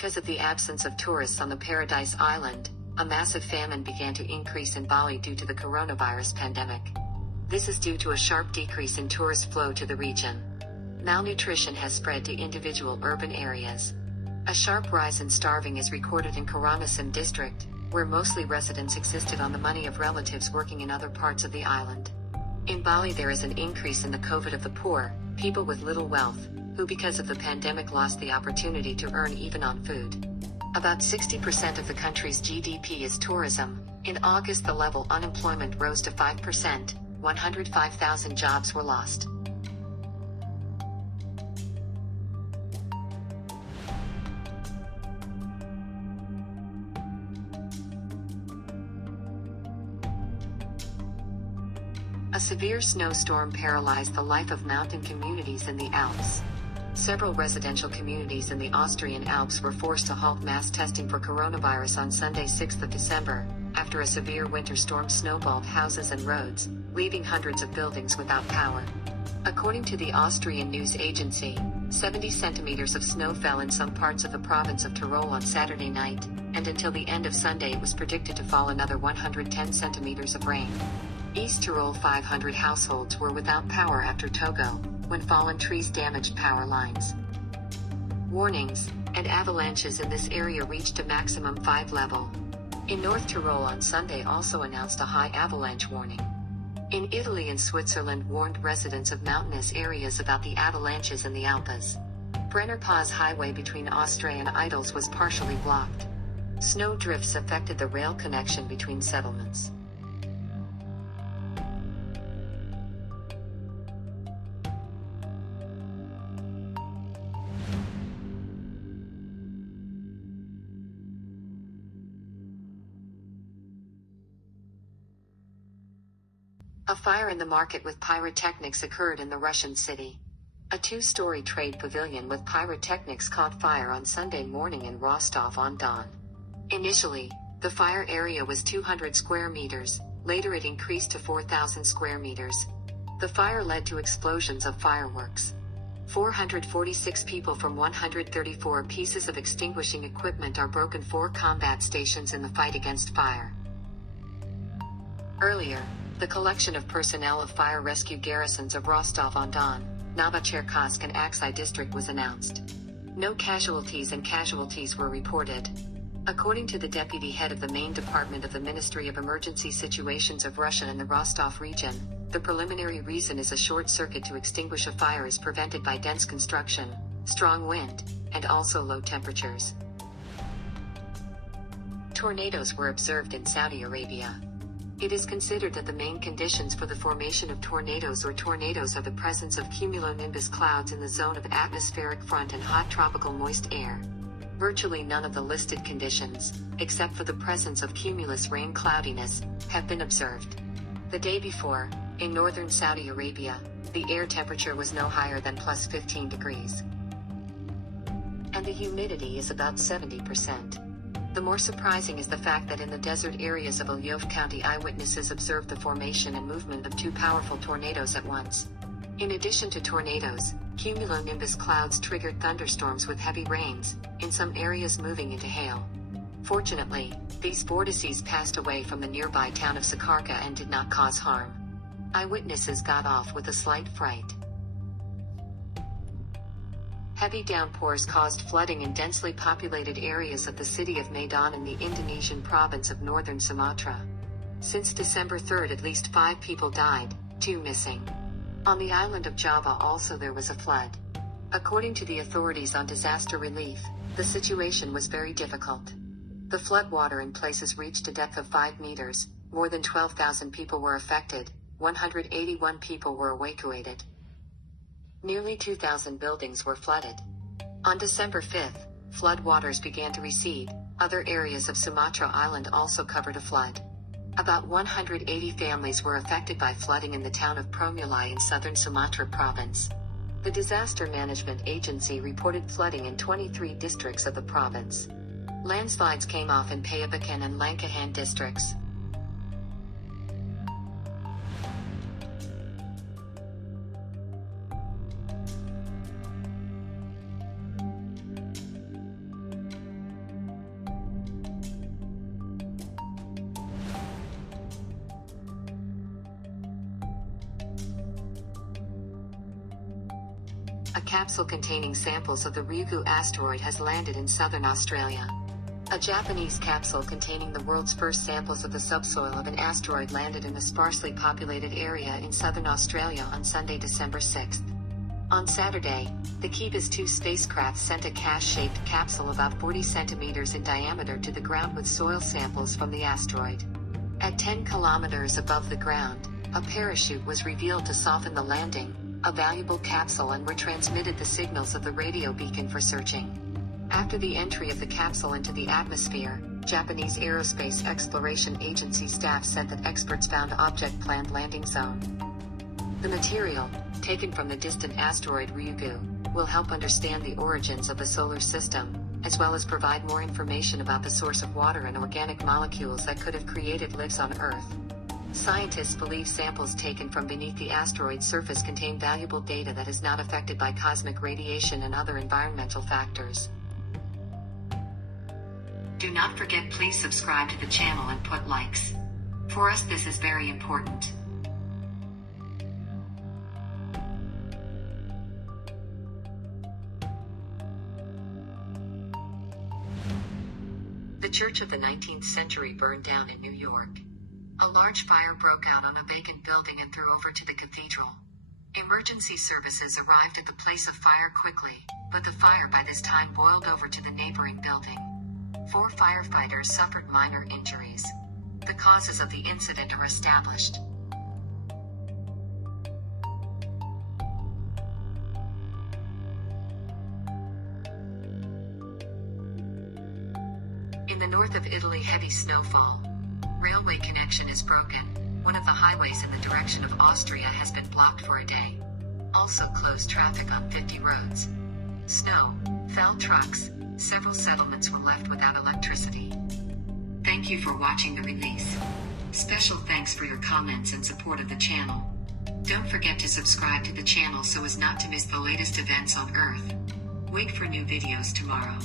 Because of the absence of tourists on the Paradise Island, a massive famine began to increase in Bali due to the coronavirus pandemic. This is due to a sharp decrease in tourist flow to the region. Malnutrition has spread to individual urban areas. A sharp rise in starving is recorded in Karangasem district, where mostly residents existed on the money of relatives working in other parts of the island. In Bali there is an increase in the COVID of the poor, people with little wealth, who because of the pandemic lost the opportunity to earn even on food. About 60% of the country's GDP is tourism. In August the level unemployment rose to 5%, 105,000 jobs were lost. A severe snowstorm paralyzed the life of mountain communities in the Alps. Several residential communities in the Austrian Alps were forced to halt mass testing for coronavirus on Sunday 6th of December, after a severe winter storm snowballed houses and roads, leaving hundreds of buildings without power. According to the Austrian news agency, 70 centimeters of snow fell in some parts of the province of Tyrol on Saturday night, and until the end of Sunday it was predicted to fall another 110 centimeters of rain. East Tyrol 500 households were without power after Togo, when fallen trees damaged power lines. Warnings and avalanches in this area reached a maximum 5 level. In North Tyrol on Sunday also announced a high avalanche warning. In Italy and Switzerland warned residents of mountainous areas about the avalanches in the Alps. Brenner Pass highway between Austria and Idles was partially blocked. Snow drifts affected the rail connection between settlements. A fire in the market with pyrotechnics occurred in the Russian city. A two-story trade pavilion with pyrotechnics caught fire on Sunday morning in Rostov-on-Don. Initially, the fire area was 200 square meters, later it increased to 4,000 square meters. The fire led to explosions of fireworks. 446 people from 134 pieces of extinguishing equipment are broken. 4 combat stations in the fight against fire. Earlier, the collection of personnel of fire rescue garrisons of Rostov-on-Don, Novocherkassk and Aksai district was announced. No casualties and casualties were reported. According to the deputy head of the main department of the Ministry of Emergency Situations of Russia in the Rostov region, the preliminary reason is a short circuit to extinguish a fire is prevented by dense construction, strong wind, and also low temperatures. Tornadoes were observed in Saudi Arabia. It is considered that the main conditions for the formation of tornadoes are the presence of cumulonimbus clouds in the zone of atmospheric front and hot tropical moist air. Virtually none of the listed conditions, except for the presence of cumulus rain cloudiness, have been observed. The day before, in northern Saudi Arabia, the air temperature was no higher than plus 15 degrees. And the humidity is about 70%. The more surprising is the fact that in the desert areas of Al-Yof County eyewitnesses observed the formation and movement of 2 powerful tornadoes at once. In addition to tornadoes, cumulonimbus clouds triggered thunderstorms with heavy rains, in some areas moving into hail. Fortunately, these vortices passed away from the nearby town of Sakarka and did not cause harm. Eyewitnesses got off with a slight fright. Heavy downpours caused flooding in densely populated areas of the city of Medan in the Indonesian province of northern Sumatra. Since December 3rd at least 5 people died, 2 missing. On the island of Java also there was a flood. According to the authorities on disaster relief, the situation was very difficult. The flood water in places reached a depth of 5 meters, more than 12,000 people were affected, 181 people were evacuated. Nearly 2,000 buildings were flooded. On December 5th, flood waters began to recede. Other areas of Sumatra Island also covered a flood. About 180 families were affected by flooding in the town of Promulai in southern Sumatra province. The Disaster Management Agency reported flooding in 23 districts of the province. Landslides came off in Payabakan and Langkahan districts. a capsule containing samples of the Ryugu asteroid has landed in southern Australia. A Japanese capsule containing the world's first samples of the subsoil of an asteroid landed in a sparsely populated area in southern Australia on Sunday, December 6. On Saturday, the Kivas 2 spacecraft sent a cache-shaped capsule about 40 centimeters in diameter to the ground with soil samples from the asteroid. At 10 kilometers above the ground, a parachute was revealed to soften the landing, a valuable capsule, and retransmitted the signals of the radio beacon for searching. After the entry of the capsule into the atmosphere, Japanese Aerospace Exploration Agency staff said that experts found object planned landing zone. The material, taken from the distant asteroid Ryugu, will help understand the origins of the solar system, as well as provide more information about the source of water and organic molecules that could have created lives on Earth. Scientists believe samples taken from beneath the asteroid's surface contain valuable data that is not affected by cosmic radiation and other environmental factors. Do not forget, please subscribe to the channel and put likes. For us, this is very important. The church of the 19th century burned down in New York. A large fire broke out on a vacant building and threw over to the cathedral. Emergency services arrived at the place of fire quickly, but the fire by this time boiled over to the neighboring building. 4 firefighters suffered minor injuries. The causes of the incident are established. In the north of Italy, heavy snowfall. Railway connection is broken. One of the highways in the direction of Austria has been blocked for a day. Also closed traffic on 50 roads. Snow, foul trucks, several settlements were left without electricity. Thank you for watching the release. Special thanks for your comments and support of the channel. Don't forget to subscribe to the channel so as not to miss the latest events on Earth. Wait for new videos tomorrow.